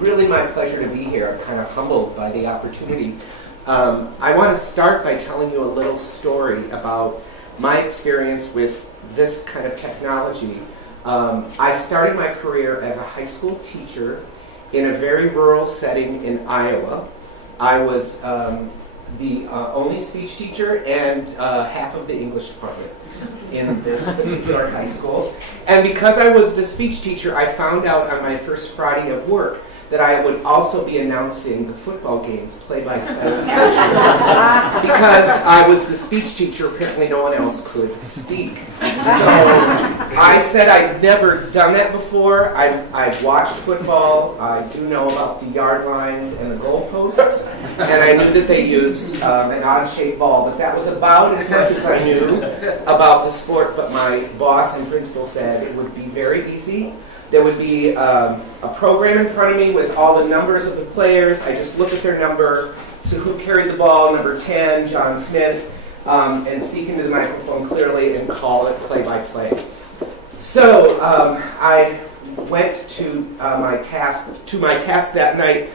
Really my pleasure to be here. I'm kind of humbled by the opportunity. I want to start by telling you a little story about my experience with this kind of technology. I started my career as a high school teacher in a very rural setting in Iowa. I was the only speech teacher and half of the English department in this particular high school. And because I was the speech teacher, I found out on my first Friday of work that I would also be announcing the football games play-by-play. Because I was the speech teacher, apparently no one else could speak. So I said I'd never done that before. I've watched football. I do know about the yard lines and the goalposts. And I knew that they used an odd-shaped ball. But that was about as much as I knew about the sport. But my boss and principal said it would be very easy. There would be a program in front of me with all the numbers of the players. I just look at their number, so who carried the ball, number 10, John Smith, and speak into the microphone clearly and call it play-by-play. So I went to my task that night.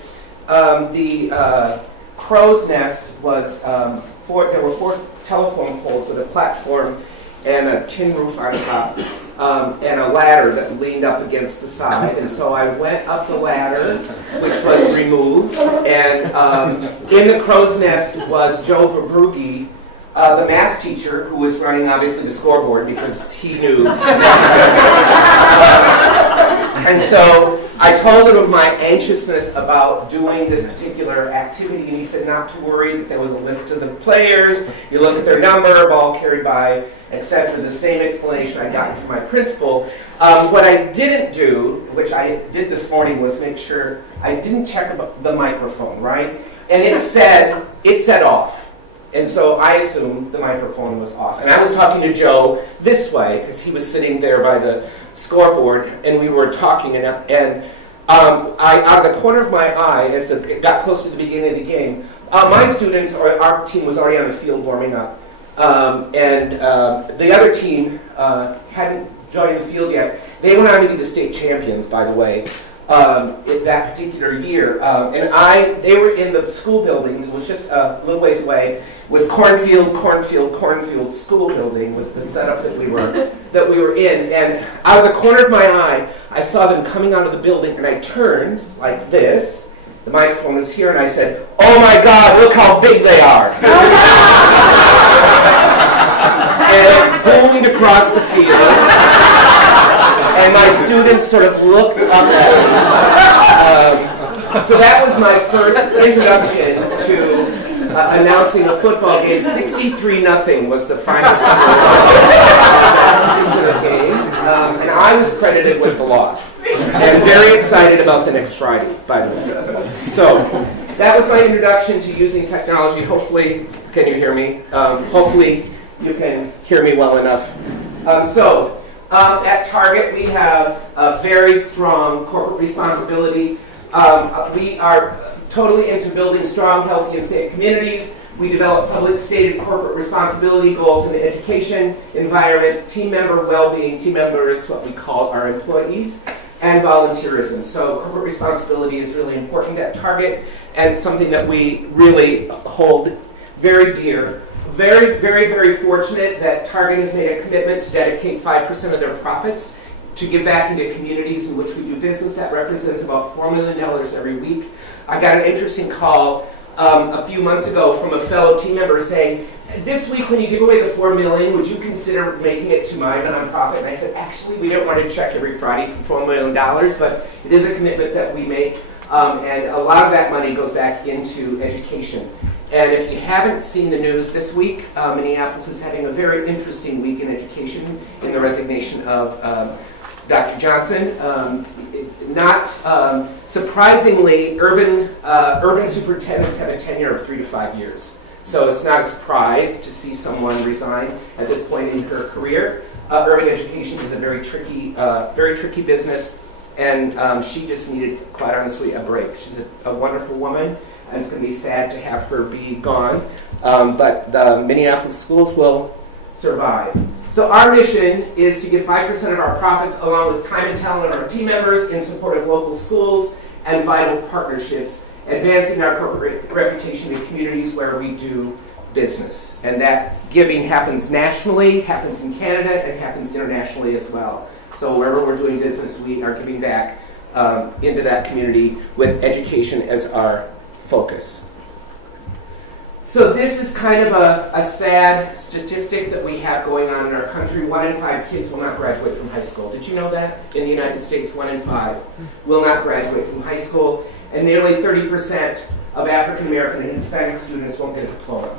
The crow's nest was, there were 4 telephone poles with a platform and a tin roof on top. And a ladder that leaned up against the side. And so I went up the ladder, which was removed. And in the crow's nest was Joe Verbrugge, the math teacher, who was running, obviously, the scoreboard because he knew. And so I told him of my anxiousness about doing this particular activity, and he said not to worry, that there was a list of the players, you look at their number, ball carried by, etc. The same explanation I got from my principal. What I didn't do, which I did this morning, was make sure I didn't check the microphone, right? And it said off. And so I assumed the microphone was off. And I was talking to Joe this way, because he was sitting there by the scoreboard, and we were talking, and out of the corner of my eye, as it got close to the beginning of the game, my students, or our team, was already on the field warming up. And the other team hadn't joined the field yet. They went on to be the state champions, by the way, in that particular year. And they were in the school building. It was just a little ways away. It was cornfield school building was the setup that we were in. And out of the corner of my eye, I saw them coming out of the building, and I turned like this. The microphone was here, and I said, "Oh my God, look how big they are!" And it boomed across the field, and my students sort of looked up at me. So that was my first introduction to announcing a football game. 63-0 was the final score of that particular game, and I was credited with the loss. And very excited about the next Friday, by the way. So that was my introduction to using technology. Hopefully, can you hear me? Hopefully you can hear me well enough. At Target, we have a very strong corporate responsibility. We are totally into building strong, healthy, and safe communities. We develop public, stated corporate responsibility goals in the education, environment, team member well-being. Team member is what we call our employees, and volunteerism. So corporate responsibility is really important at Target, and something that we really hold very dear. Very, very, very fortunate that Target has made a commitment to dedicate 5% of their profits to give back into communities in which we do business. That represents about $4 million every week. I got an interesting call a few months ago from a fellow team member saying, "This week when you give away the $4 million, would you consider making it to my nonprofit?" And I said, "Actually, we don't want to check every Friday for $4 million, but it is a commitment that we make, and a lot of that money goes back into education." And if you haven't seen the news this week, Minneapolis is having a very interesting week in education in the resignation of Dr. Johnson. Not surprisingly, urban superintendents have a tenure of 3 to 5 years. So it's not a surprise to see someone resign at this point in her career. Urban education is a very tricky business, and she just needed, quite honestly, a break. She's a wonderful woman, and it's going to be sad to have her be gone. But the Minneapolis schools will survive. So our mission is to give 5% of our profits along with time and talent of our team members in support of local schools and vital partnerships, advancing our corporate reputation in communities where we do business. And that giving happens nationally, happens in Canada, and happens internationally as well. So wherever we're doing business, we are giving back into that community with education as our focus. So this is kind of a sad statistic that we have going on in our country. 1 in 5 kids will not graduate from high school. Did you know that? In the United States, 1 in 5 will not graduate from high school. And nearly 30% of African American and Hispanic students won't get a diploma.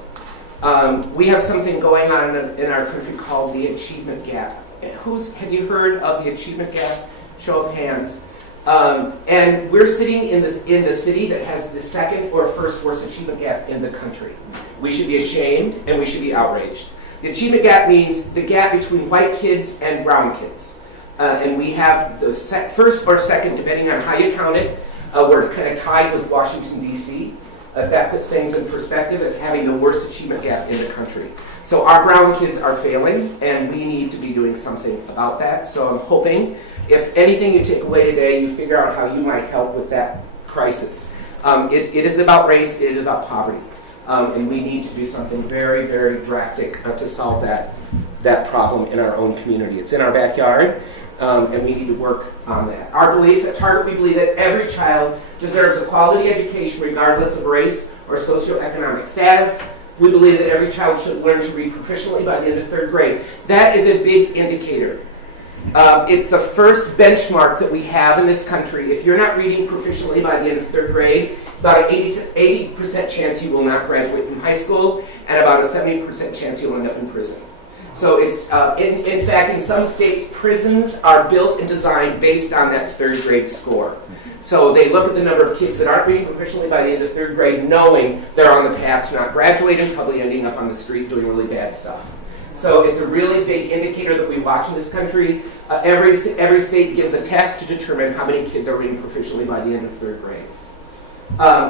We have something going on in our country called the achievement gap. Have you heard of the achievement gap? Show of hands. And we're sitting in the city that has the second or first worst achievement gap in the country. We should be ashamed and we should be outraged. The achievement gap means the gap between white kids and brown kids. And we have the first or second, depending on how you count it. We're kind of tied with Washington, D.C. If that puts things in perspective, it's having the worst achievement gap in the country. So our brown kids are failing, and we need to be doing something about that. So I'm hoping, if anything you take away today, you figure out how you might help with that crisis. It is about race, it is about poverty. And we need to do something very, very drastic to solve that problem in our own community. It's in our backyard, and we need to work on that. Our beliefs at Target, we believe that every child deserves a quality education regardless of race or socioeconomic status. We believe that every child should learn to read proficiently by the end of 3rd grade. That is a big indicator. It's the first benchmark that we have in this country. If you're not reading proficiently by the end of 3rd grade, it's about an 80% chance you will not graduate from high school, and about a 70% chance you'll end up in prison. So it's, in fact, in some states, prisons are built and designed based on that 3rd grade score. So they look at the number of kids that aren't reading proficiently by the end of 3rd grade, knowing they're on the path to not graduating, probably ending up on the street doing really bad stuff. So it's a really big indicator that we watch in this country. Every state gives a test to determine how many kids are reading proficiently by the end of 3rd grade.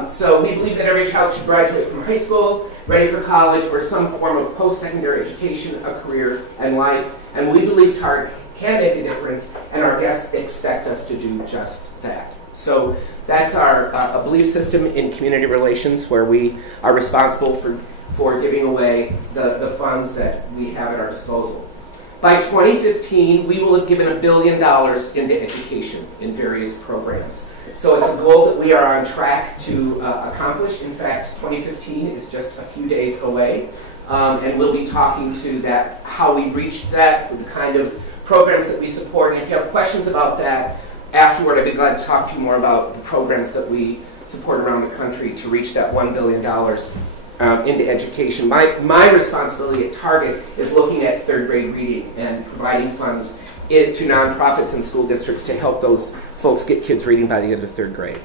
So we believe that every child should graduate from high school, ready for college, or some form of post-secondary education, a career, and life. And we believe Target can make a difference, and our guests expect us to do just that. So that's our belief system in community relations, where we are responsible for giving away the funds that we have at our disposal. By 2015, we will have given $1 billion into education in various programs. So it's a goal that we are on track to accomplish. In fact, 2015 is just a few days away, and we'll be talking to that, how we reached that, the kind of programs that we support. And if you have questions about that afterward, I'd be glad to talk to you more about the programs that we support around the country to reach that $1 billion into education. My responsibility at Target is looking at 3rd grade reading and providing funds to nonprofits and school districts to help those folks get kids reading by the end of 3rd grade.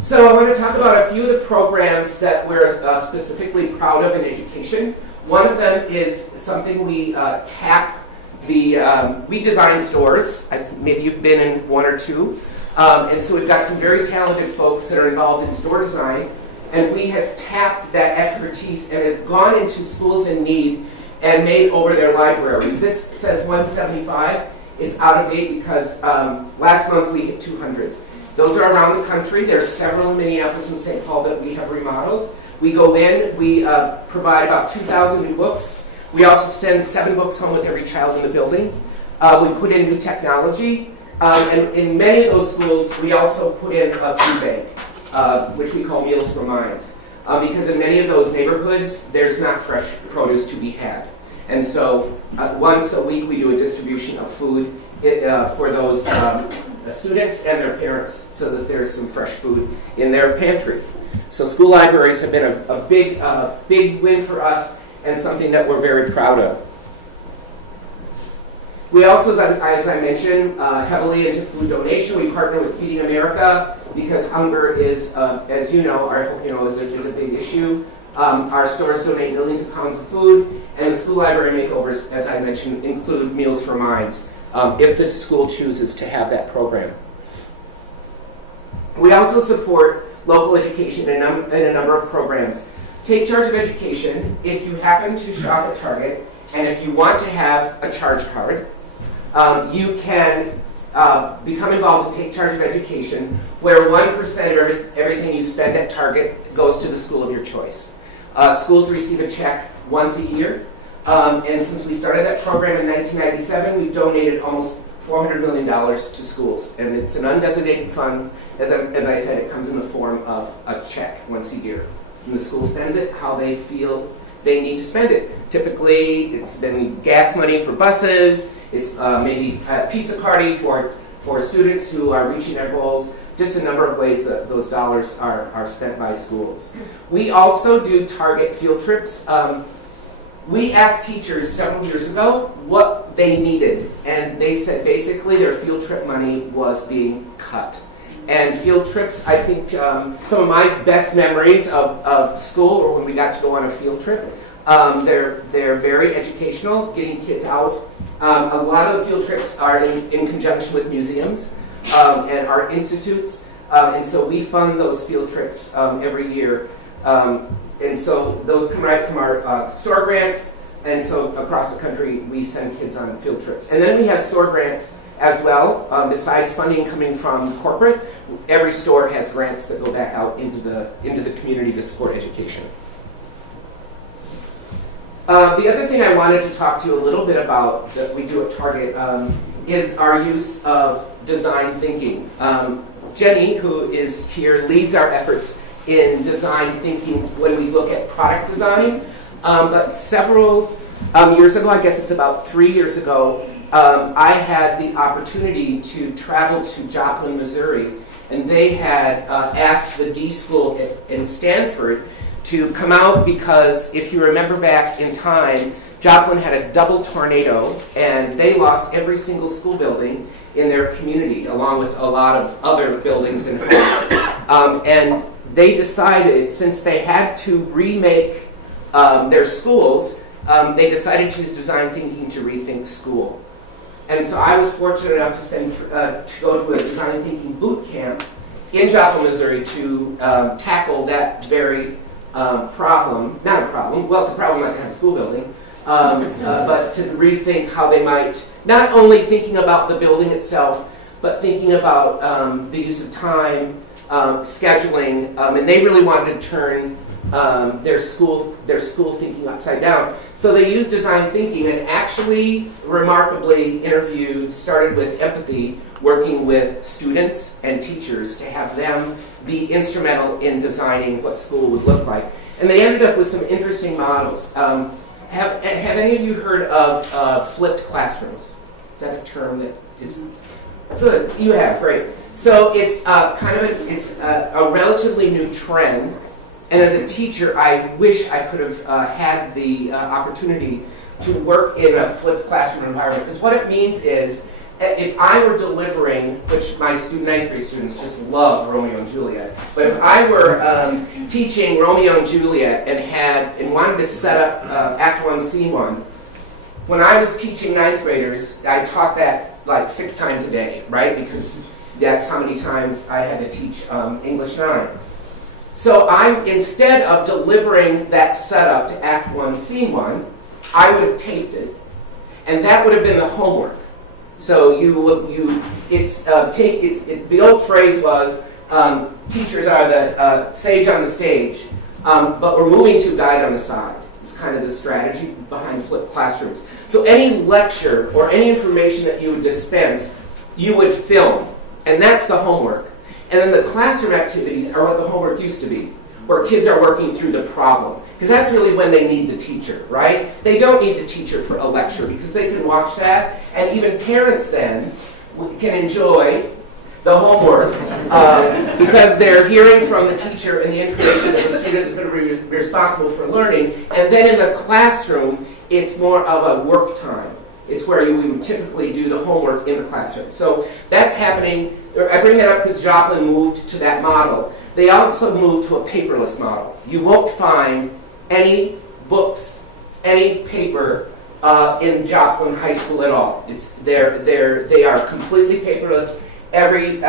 So I want to talk about a few of the programs that we're specifically proud of in education. One of them is something we tap we design stores. Maybe you've been in 1 or 2. And so we've got some very talented folks that are involved in store design. And we have tapped that expertise and have gone into schools in need and made over their libraries. This says 175. It's out of date because last month we hit 200. Those are around the country. There's several in Minneapolis and St. Paul that we have remodeled. We go in, we provide about 2,000 new books. We also send 7 books home with every child in the building. We put in new technology. And in many of those schools, we also put in a food bank, which we call Meals for Minds. Because in many of those neighborhoods, there's not fresh produce to be had. And so once a week, we do a distribution of food for those students and their parents so that there's some fresh food in their pantry. So school libraries have been a big win for us and something that we're very proud of. We also, as I mentioned, heavily into food donation. We partner with Feeding America because hunger is, as you know, I hope you know, is a big issue. Our stores donate millions of pounds of food, and the school library makeovers, as I mentioned, include Meals for Minds, if the school chooses to have that program. We also support local education in a number of programs. Take Charge of Education. If you happen to shop at Target, and if you want to have a charge card, you can become involved in Take Charge of Education, where 1% of everything you spend at Target goes to the school of your choice. Schools receive a check once a year, and since we started that program in 1997, we've donated almost $400 million to schools, and it's an undesignated fund. As I said, it comes in the form of a check once a year. And the school spends it how they feel they need to spend it. Typically, it's been gas money for buses, it's maybe a pizza party for students who are reaching their goals, just a number of ways that those dollars are spent by schools. We also do Target field trips. We asked teachers several years ago what they needed, and they said basically their field trip money was being cut. And field trips, I think some of my best memories of school were when we got to go on a field trip. They're very educational, getting kids out. A lot of the field trips are in conjunction with museums and art institutes, and so we fund those field trips every year. And so those come right from our store grants, and so across the country we send kids on field trips. And then we have store grants as well. Besides funding coming from corporate, every store has grants that go back out into the community to support education. The other thing I wanted to talk to you a little bit about that we do at Target is our use of design thinking. Jenny, who is here, leads our efforts in design thinking when we look at product design. But several years ago, I guess it's about 3 years ago, I had the opportunity to travel to Joplin, Missouri, and they had asked the D School in Stanford to come out because if you remember back in time, Joplin had a double tornado and they lost every single school building in their community along with a lot of other buildings and homes. And they decided, since they had to remake their schools, they decided to use design thinking to rethink school. And so I was fortunate enough to go to a design thinking boot camp in Joplin, Missouri to tackle that very problem. Not a problem, well, it's a problem not to have a school building, but to rethink how they might, not only thinking about the building itself, but thinking about the use of time, scheduling, and they really wanted to turn their school thinking upside down. So they used design thinking and actually remarkably started with empathy, working with students and teachers to have them be instrumental in designing what school would look like. And they ended up with some interesting models. Have any of you heard of flipped classrooms? Is that a term that is good? You have, great. So it's it's a relatively new trend. And as a teacher, I wish I could have had the opportunity to work in a flipped classroom environment. Because what it means is, if I were delivering, which my ninth grade students just love Romeo and Juliet, but if I were teaching Romeo and Juliet and wanted to set up Act 1, Scene 1, when I was teaching ninth graders, I taught that like 6 times a day, right? Because that's how many times I had to teach English 9. So instead of delivering that setup to Act 1, Scene 1, I would have taped it, and that would have been the homework. So the old phrase was, teachers are the sage on the stage, but we're moving to guide on the side. It's kind of the strategy behind flipped classrooms. So any lecture or any information that you would dispense, you would film, and that's the homework. And then the classroom activities are what the homework used to be, where kids are working through the problem. Because that's really when they need the teacher, right? They don't need the teacher for a lecture because they can watch that. And even parents then can enjoy the homework because they're hearing from the teacher and the information that the student is going to be responsible for learning. And then in the classroom, it's more of a work time. It's where we would typically do the homework in the classroom. So that's happening. I bring that up because Joplin moved to that model. They also moved to a paperless model. You won't find any books, any paper in Joplin High School at all. They are completely paperless. Every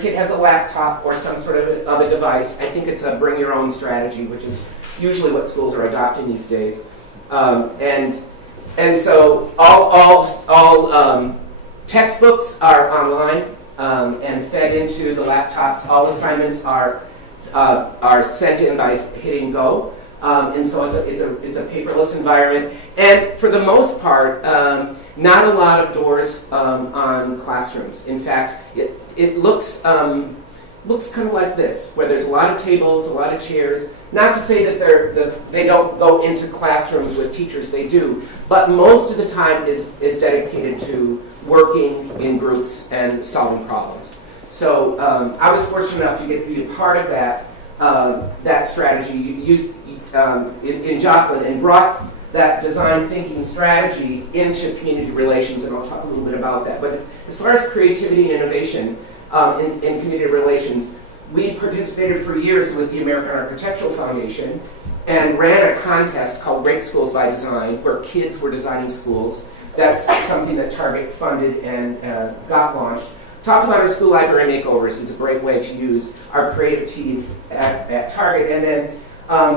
kid has a laptop or some sort of a device. I think it's a bring your own strategy, which is usually what schools are adopting these days. And so all textbooks are online and fed into the laptops. All assignments are sent in by hitting go. And so it's a paperless environment. And for the most part, not a lot of doors on classrooms. In fact, it looks kind of like this, where there's a lot of tables, a lot of chairs. Not to say that they don't go into classrooms with teachers, they do. But most of the time is dedicated to working in groups and solving problems. So I was fortunate enough to get to be a part of that strategy in Joplin, and brought that design thinking strategy into community relations, and I'll talk a little bit about that. But as far as creativity and innovation in community relations, we participated for years with the American Architectural Foundation and ran a contest called Great Schools by Design, where kids were designing schools. That's something that Target funded and got launched. Talk about our school library makeovers is a great way to use our creative team at Target. And then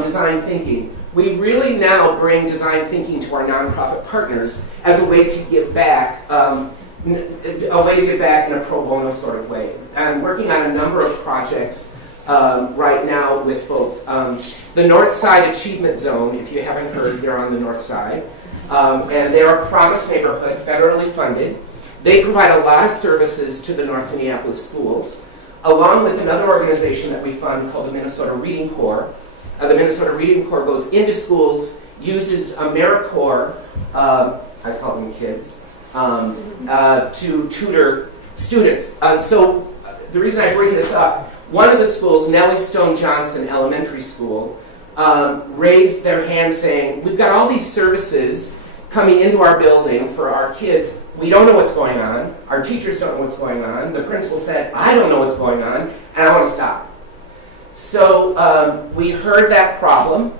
design thinking. We really now bring design thinking to our nonprofit partners as a way to give back, in a pro bono sort of way. I'm working on a number of projects right now with folks. The North Side Achievement Zone, if you haven't heard, they're on the North Side. And they're a promised neighborhood, federally funded. They provide a lot of services to the North Minneapolis schools, along with another organization that we fund called the Minnesota Reading Corps. The Minnesota Reading Corps goes into schools, uses AmeriCorps, I call them kids, to tutor students. So the reason I bring this up, one of the schools, Nellie Stone Johnson Elementary School, raised their hand saying, we've got all these services coming into our building for our kids. We don't know what's going on. Our teachers don't know what's going on. The principal said, I don't know what's going on, and I want to stop. So we heard that problem,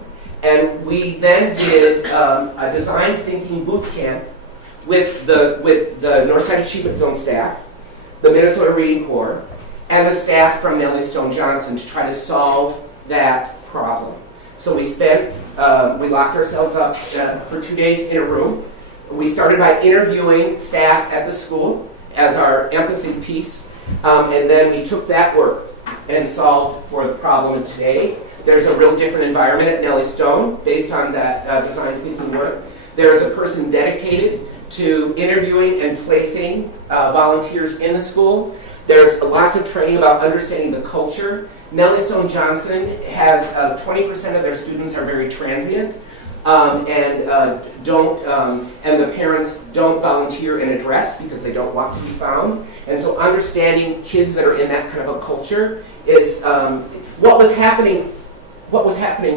and we then did a design thinking boot camp with the Northside Achievement Zone staff, the Minnesota Reading Corps, and the staff from Nellie Stone Johnson to try to solve that problem. So we locked ourselves up for 2 days in a room. We started by interviewing staff at the school as our empathy piece, and then we took that work and solved for the problem. And today, there's a real different environment at Nellie Stone based on that design thinking work. There is a person dedicated to interviewing and placing volunteers in the school. There's lots of training about understanding the culture. Nellie Stone Johnson has 20% of their students are very transient, and the parents don't volunteer in a dress because they don't want to be found. And so understanding kids that are in that kind of a culture is what was happening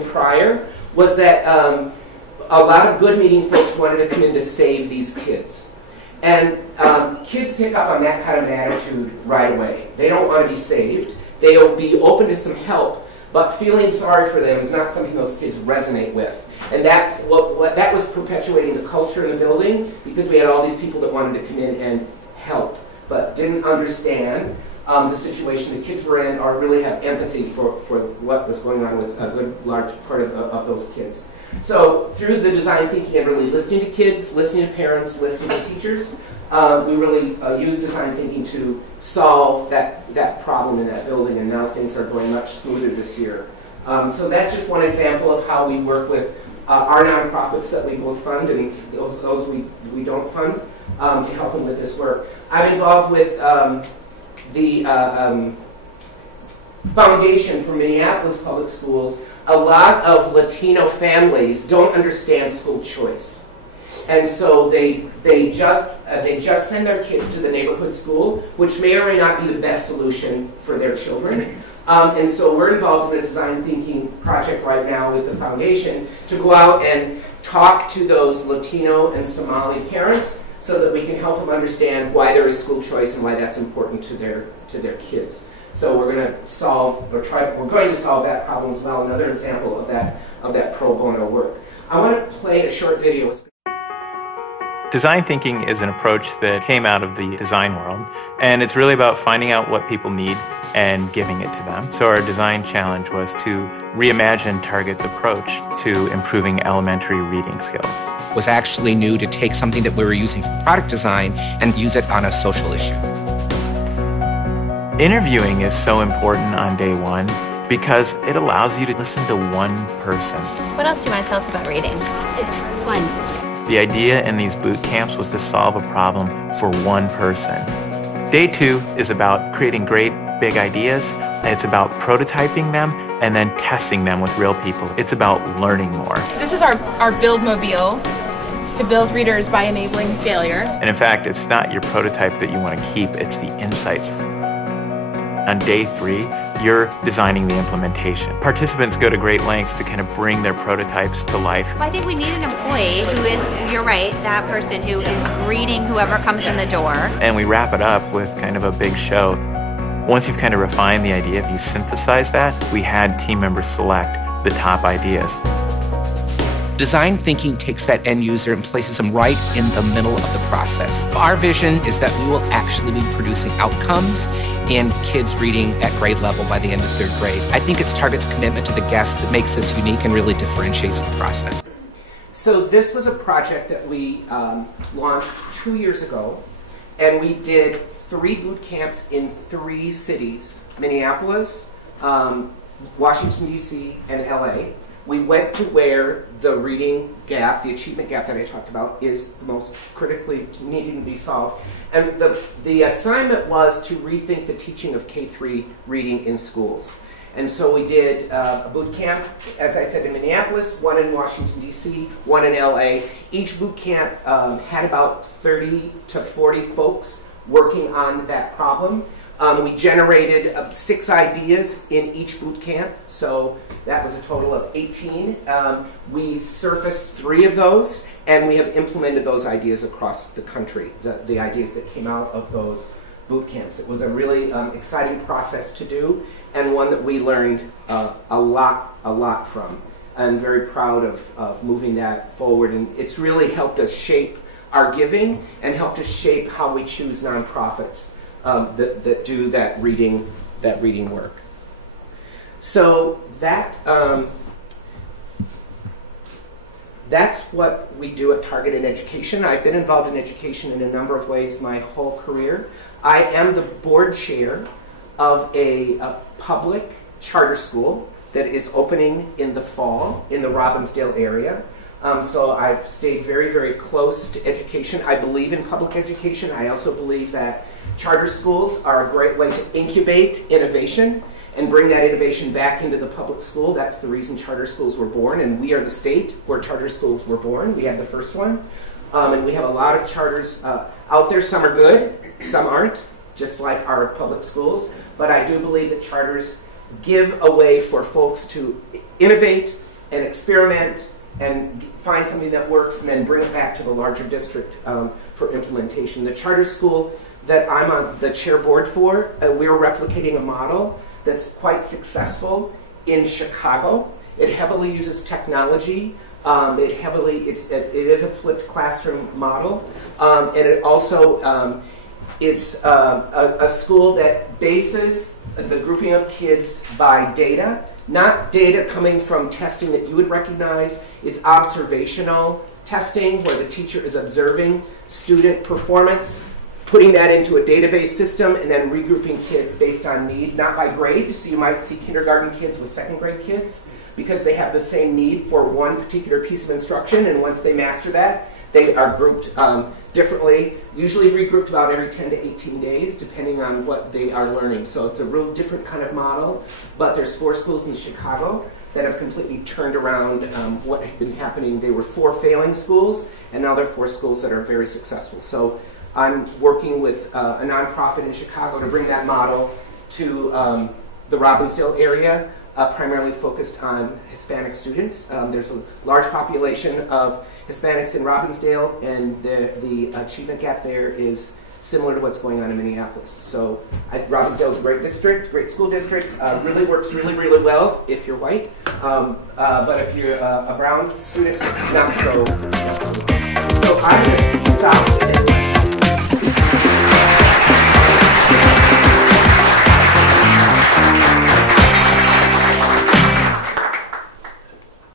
prior was that a lot of good meeting folks wanted to come in to save these kids. And kids pick up on that kind of an attitude right away. They don't want to be saved. They'll be open to some help, but feeling sorry for them is not something those kids resonate with. And that was perpetuating the culture in the building, because we had all these people that wanted to come in and help, but didn't understand the situation the kids were in, or really have empathy for what was going on with a good large part of those kids. So through the design thinking and really listening to kids, listening to parents, listening to teachers, we really use design thinking to solve that problem in that building, and now things are going much smoother this year. So that's just one example of how we work with our nonprofits that we both fund and those we don't fund to help them with this work. I'm involved with the Foundation for Minneapolis Public Schools. A lot of Latino families don't understand school choice, and so they just send their kids to the neighborhood school, which may or may not be the best solution for their children. And so we're involved in a design thinking project right now with the foundation to go out and talk to those Latino and Somali parents so that we can help them understand why there is school choice and why that's important to their kids. So we're going to solve, we're going to solve that problem as well. Another example of that pro bono work. I want to play a short video. Design thinking is an approach that came out of the design world, and it's really about finding out what people need and giving it to them. So our design challenge was to reimagine Target's approach to improving elementary reading skills. It was actually new to take something that we were using for product design and use it on a social issue. Interviewing is so important on day one because it allows you to listen to one person. What else do you want to tell us about reading? It's fun. The idea in these boot camps was to solve a problem for one person. Day 2 is about creating great big ideas. It's about prototyping them and then testing them with real people. It's about learning more. So this is our build mobile to build readers by enabling failure. And in fact, it's not your prototype that you want to keep, it's the insights. On day 3, you're designing the implementation. Participants go to great lengths to kind of bring their prototypes to life. I think we need an employee who is, you're right, that person who is greeting whoever comes in the door. And we wrap it up with kind of a big show. Once you've kind of refined the idea, you synthesize that, we had team members select the top ideas. Design thinking takes that end user and places them right in the middle of the process. Our vision is that we will actually be producing outcomes in kids reading at grade level by the end of 3rd grade. I think it's Target's commitment to the guest that makes this unique and really differentiates the process. So this was a project that we launched 2 years ago, and we did 3 boot camps in 3 cities: Minneapolis, Washington, D.C., and L.A. We went to where the reading gap, the achievement gap that I talked about, is the most critically needing to be solved. And the assignment was to rethink the teaching of K-3 reading in schools. And so we did a boot camp, as I said, in Minneapolis, 1 in Washington, D.C., 1 in L.A. Each boot camp had about 30 to 40 folks working on that problem. We generated 6 ideas in each boot camp, so that was a total of 18. We surfaced 3 of those, and we have implemented those ideas across the country, the ideas that came out of those boot camps. It was a really exciting process to do, and one that we learned a lot from. I'm very proud of moving that forward, and it's really helped us shape our giving and helped us shape how we choose nonprofits that do that reading work. So that's what we do at Target in education. I've been involved in education in a number of ways my whole career. I am the board chair of a public charter school that is opening in the fall in the Robbinsdale area. So I've stayed very, very close to education. I believe in public education. I also believe that charter schools are a great way to incubate innovation and bring that innovation back into the public school. That's the reason charter schools were born, and we are the state where charter schools were born. We had the first one. And we have a lot of charters out there. Some are good, some aren't, just like our public schools. But I do believe that charters give a way for folks to innovate and experiment and find something that works and then bring it back to the larger district for implementation. The charter school that I'm on the chair board for, we're replicating a model that's quite successful in Chicago. It heavily uses technology. It is a flipped classroom model. And it also is a school that bases the grouping of kids by data, not data coming from testing that you would recognize. It's observational testing where the teacher is observing student performance, putting that into a database system, and then regrouping kids based on need, not by grade. So you might see kindergarten kids with 2nd grade kids because they have the same need for one particular piece of instruction, and once they master that, they are grouped differently, usually regrouped about every 10 to 18 days, depending on what they are learning. So it's a real different kind of model, but there's 4 schools in Chicago that have completely turned around what had been happening. They were 4 failing schools, and now they're 4 schools that are very successful. So I'm working with a nonprofit in Chicago to bring that model to the Robbinsdale area. primarily focused on Hispanic students. There's a large population of Hispanics in Robbinsdale, and the achievement gap there is similar to what's going on in Minneapolis. So Robbinsdale is a great district, great school district, really works really, really well if you're white, but if you're a brown student, not so. So I'm going to stop